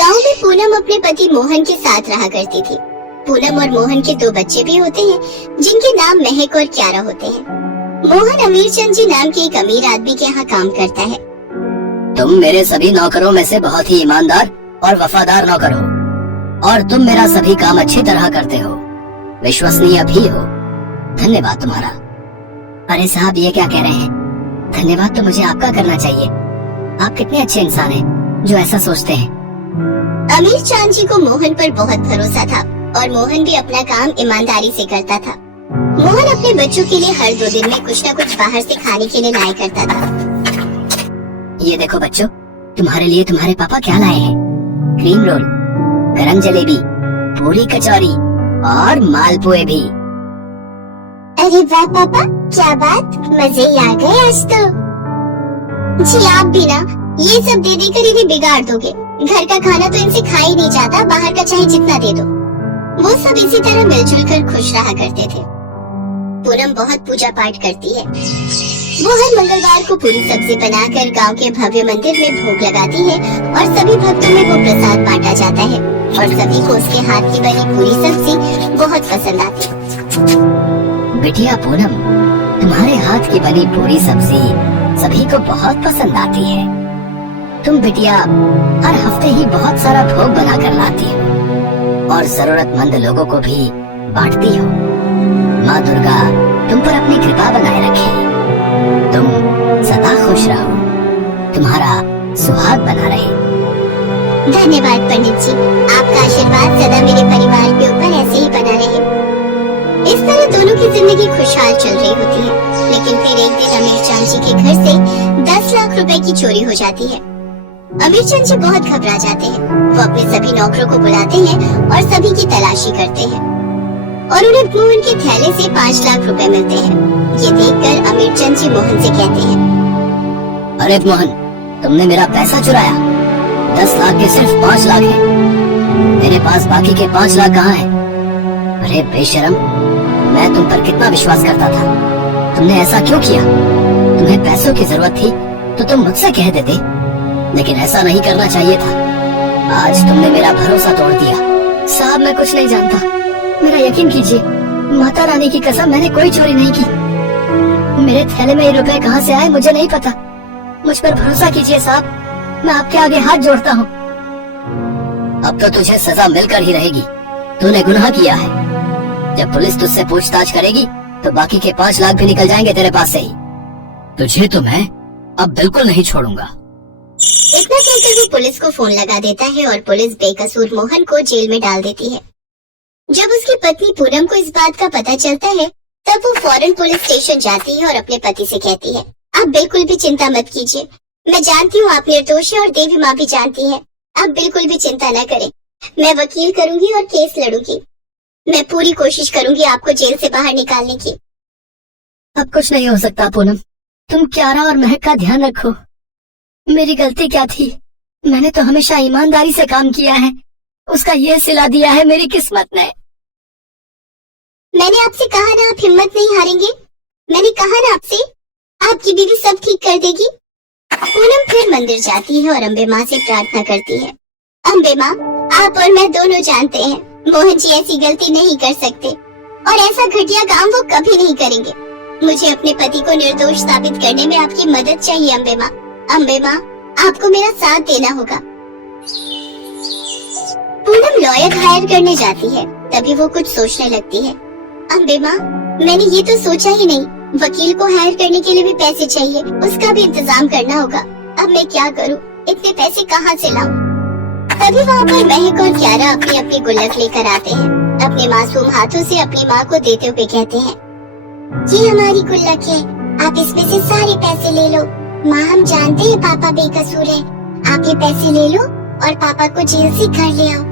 गांव में पूनम अपने पति मोहन के साथ रहा करती थी। पूनम और मोहन के 2 बच्चे भी होते हैं जिनके नाम महक और क्यारा होते हैं। मोहन अमीर चंद जी नाम के एक अमीर आदमी के यहाँ काम करता है। तुम मेरे सभी नौकरों में से बहुत ही ईमानदार और वफादार नौकर हो और तुम मेरा सभी काम अच्छी तरह करते हो, विश्वसनीय भी हो। धन्यवाद तुम्हारा। अरे साहब, ये क्या कह रहे हैं? धन्यवाद तो मुझे आपका करना चाहिए। आप कितने अच्छे इंसान हैं जो ऐसा सोचते हैं। अमीर चांद जी को मोहन पर बहुत भरोसा था और मोहन भी अपना काम ईमानदारी से करता था। मोहन अपने बच्चों के लिए हर 2 दिन में कुछ न कुछ बाहर से खाने के लिए लाया करता था। ये देखो बच्चों, तुम्हारे लिए तुम्हारे पापा क्या लाए हैं। क्रीम रोल, गरम जलेबी, पूरी कचौरी और मालपुए भी। अरे वाह पापा, क्या बात, मजे ही आ गए आज तो। जी आप भी ना ये सब दे देकर इन्हें बिगाड़ दोगे। घर का खाना तो इनसे खा ही नहीं जाता, बाहर का चाहे जितना दे दो। वो सब इसी तरह मिलजुल कर खुश रहा करते थे। पूनम बहुत पूजा पाठ करती है। वो हर मंगलवार को पूरी सब्जी बनाकर गांव के भव्य मंदिर में भोग लगाती है और सभी भक्तों में वो प्रसाद बांटा जाता है और सभी को उसके हाथ की बनी पूरी सब्जी बहुत पसंद आती है। बिटिया पूनम, तुम्हारे हाथ की बनी पूरी सब्जी सभी को बहुत पसंद आती है। तुम बिटिया हर हफ्ते ही बहुत सारा भोग बनाकर लाती हो और जरूरतमंद लोगों को भी बांटती हो। माँ दुर्गा तुम पर अपनी कृपा बनाए रखे। तुम सदा खुश रहो, तुम्हारा सुहाग बना रहे। धन्यवाद पंडित जी, आपका आशीर्वाद सदा मेरे परिवार के ऊपर ऐसे ही बना रहे। इस तरह दोनों की जिंदगी खुशहाल चल रही होती है। लेकिन फिर एक दिन अमीर चंद जी के घर से 10 लाख रुपए की चोरी हो जाती है। अमीर चंद जी बहुत घबरा जाते हैं। वो अपने सभी नौकरों को बुलाते हैं और सभी की तलाशी करते हैं और उन्हें मोहन के थैले से 5 लाख रुपए मिलते हैं। ये देखकर अमीर चंद जी मोहन से कहते हैं, अरे मोहन, तुमने मेरा पैसा चुराया। 10 लाख के सिर्फ 5 लाख है। मेरे पास बाकी के 5 लाख कहाँ हैं? अरे बेशरम, मैं तुम पर कितना विश्वास करता था। तुमने ऐसा क्यों किया? तुम्हें पैसों की जरूरत थी तो तुम मुझसे कह देते, लेकिन ऐसा नहीं करना चाहिए था। आज तुमने मेरा भरोसा तोड़ दिया। साहब, मैं कुछ नहीं जानता, मेरा यकीन कीजिए। माता रानी की कसम, मैंने कोई चोरी नहीं की। मेरे थैले में ये रुपए कहाँ से आए मुझे नहीं पता। मुझ पर भरोसा कीजिए साहब, मैं आपके आगे हाथ जोड़ता हूँ। अब तो तुझे सजा मिलकर ही रहेगी। तूने गुनाह किया है। जब पुलिस तुझसे पूछताछ करेगी तो बाकी के 5 लाख भी निकल जाएंगे तेरे पास से ही। तुझे तो मैं अब बिल्कुल नहीं छोड़ूंगा। इतना कहकर वो पुलिस को फोन लगा देता है और पुलिस बेकसूर मोहन को जेल में डाल देती है। जब उसकी पत्नी पूनम को इस बात का पता चलता है तब वो फौरन पुलिस स्टेशन जाती है और अपने पति से कहती है, आप बिल्कुल भी चिंता मत कीजिए। मैं जानती हूँ आप निर्दोष हैं और देवी माँ भी जानती है। आप बिल्कुल भी चिंता न करें। मैं वकील करूंगी और केस लड़ूंगी। मैं पूरी कोशिश करूंगी आपको जेल से बाहर निकालने की। अब कुछ नहीं हो सकता पूनम। तुम क्यारा और महक का ध्यान रखो। मेरी गलती क्या थी? मैंने तो हमेशा ईमानदारी से काम किया है। उसका ये सिला दिया है मेरी किस्मत ने। मैंने आपसे कहा ना, आप हिम्मत नहीं हारेंगे। मैंने कहा ना आपसे, आपकी बीवी सब ठीक कर देगी। पूनम फिर मंदिर जाती है और अम्बे माँ से प्रार्थना करती है, अम्बे माँ, आप और मैं दोनों जानते हैं मोहन जी ऐसी गलती नहीं कर सकते और ऐसा घटिया काम वो कभी नहीं करेंगे। मुझे अपने पति को निर्दोष साबित करने में आपकी मदद चाहिए अम्बे माँ। अम्बे माँ, आपको मेरा साथ देना होगा। पूनम लॉयर हायर करने जाती है। तभी वो कुछ सोचने लगती है, अम्बे माँ, मैंने ये तो सोचा ही नहीं। वकील को हायर करने के लिए भी पैसे चाहिए, उसका भी इंतजाम करना होगा। अब मैं क्या करूँ? इतने पैसे कहाँ से लाऊं? तभी वहाँ पर महक और क्यारा अपनी अपनी गुल्लक लेकर आते हैं। अपने मासूम हाथों से अपनी माँ को देते हुए कहते हैं, ये हमारी गुल्लक है, आप इसमें से सारे पैसे ले लो। माँ, हम जानते हैं पापा बेकसूर है। आप ये पैसे ले लो और पापा को जेल से घर ले आओ।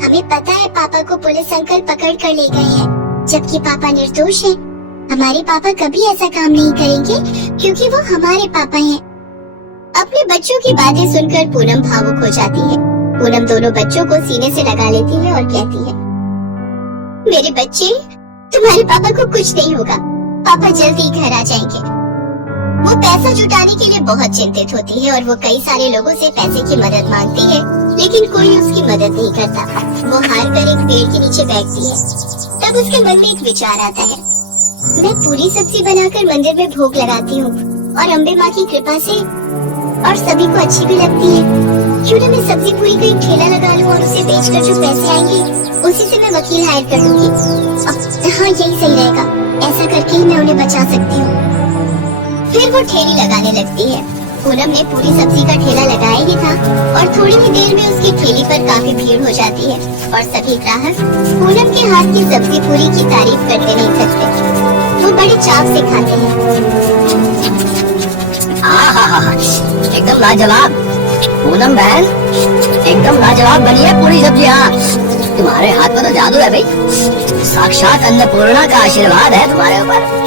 हमें पता है पापा को पुलिस अंकल पकड़ कर ले गए हैं, जबकि पापा निर्दोष हैं। हमारे पापा कभी ऐसा काम नहीं करेंगे क्योंकि वो हमारे पापा हैं। अपने बच्चों की बातें सुनकर पूनम भावुक हो जाती है। पूनम दोनों बच्चों को सीने से लगा लेती है और कहती है, मेरे बच्चे, तुम्हारे पापा को कुछ नहीं होगा। पापा जल्दी घर आ जाएंगे। वो पैसा जुटाने के लिए बहुत चिंतित होती है और वो कई सारे लोगों से पैसे की मदद मांगती है, लेकिन कोई उसकी मदद नहीं करता। वो हार कर एक पेड़ के नीचे बैठती है। तब उसके मन में एक विचार आता है, मैं पूरी सब्जी बनाकर मंदिर में भोग लगाती हूँ और अम्बे माँ की कृपा से और सभी को अच्छी भी लगती है। क्यों न मैं सब्जी पूरी का एक ठेला लगा लूँ और उसे बेचकर जो पैसे आएंगे उसी से मैं वकील हायर कर लूंगी। हाँ, यही सही रहेगा। ऐसा करके ही मैं उन्हें बचा सकती हूँ। फिर वो ठेली लगाने लगती है। पूनम ने पूरी सब्जी का ठेला लगाया ही था और थोड़ी ही देर में उसकी ठेली पर काफी भीड़ हो जाती है और सभी ग्राहक पूनम के हाथ की सब्जी पूरी की तारीफ करके नहीं थकते। वो बड़े चाव से खाते हैं। एकदम लाजवाब पूनम बहन, एकदम लाजवाब बनी है पूरी सब्जियाँ। तुम्हारे हाथ में तो जादू है भाई, साक्षात अन्नपूर्णा का आशीर्वाद है तुम्हारे ऊपर।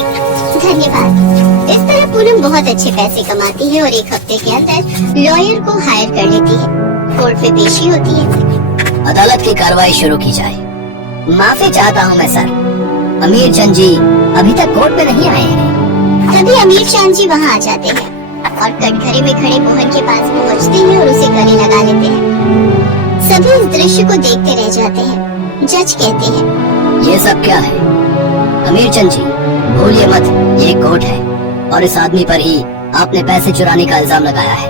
धन्यवाद। इस तरह पूनम बहुत अच्छे पैसे कमाती है और एक हफ्ते के अंदर लॉयर को हायर कर लेती है। कोर्ट में पेशी होती है। अदालत की कार्रवाई शुरू की जाए। माफी चाहता हूँ मैं सर, अमीर चंद जी अभी तक कोर्ट में नहीं आए हैं। तभी अमीर चंद जी वहाँ आ जाते हैं और कटघरे में खड़े मोहन के पास पहुँचते हैं और उसे गले लगा लेते हैं। सभी इस दृश्य को देखते रह जाते हैं। जज कहते हैं, ये सब क्या है? अमीर चंद जी भूलिए मत, ये कोर्ट है और इस आदमी पर ही आपने पैसे चुराने का इल्जाम लगाया है।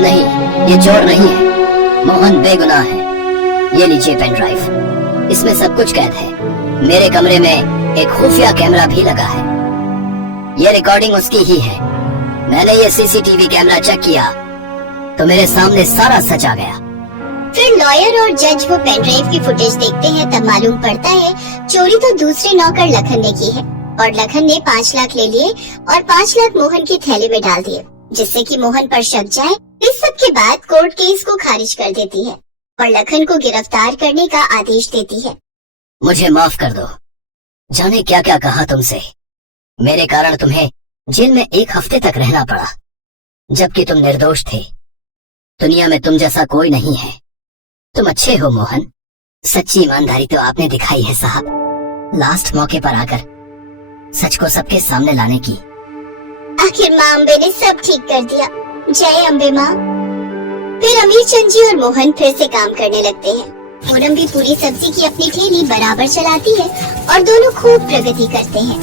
नहीं, ये चोर नहीं है, मोहन बेगुनाह है। ये लीजिए पेन ड्राइव, इसमें सब कुछ कैद है। मेरे कमरे में एक खुफिया कैमरा भी लगा है, ये रिकॉर्डिंग उसकी ही है। मैंने ये सीसीटीवी कैमरा चेक किया तो मेरे सामने सारा सच आ गया। फिर लॉयर और जज वो पेन ड्राइव की फुटेज देखते हैं। तब मालूम पड़ता है चोरी तो दूसरे नौकर लखन ने की है और लखन ने 5 लाख ले लिए और 5 लाख मोहन के थैले में डाल दिए, जिससे कि मोहन पर शक जाए। इस सब के बाद कोर्ट केस को खारिज कर देती है और लखन को गिरफ्तार करने का आदेश देती है। मुझे माफ कर दो, जाने क्या क्या कहा तुमसे। मेरे कारण तुम्हें जेल में 1 हफ्ते तक रहना पड़ा, जबकि तुम निर्दोष थे। दुनिया में तुम जैसा कोई नहीं है। तुम अच्छे हो मोहन, सच्ची ईमानदारी तो आपने दिखाई है साहब। लास्ट मौके पर आकर सच को सबके सामने लाने की। आखिर माँ अम्बे ने सब ठीक कर दिया। जय अम्बे माँ। फिर अमीर चंद जी और मोहन फिर से काम करने लगते हैं। पूनम भी पूरी सब्जी की अपनी ठेली बराबर चलाती है और दोनों खूब प्रगति करते हैं।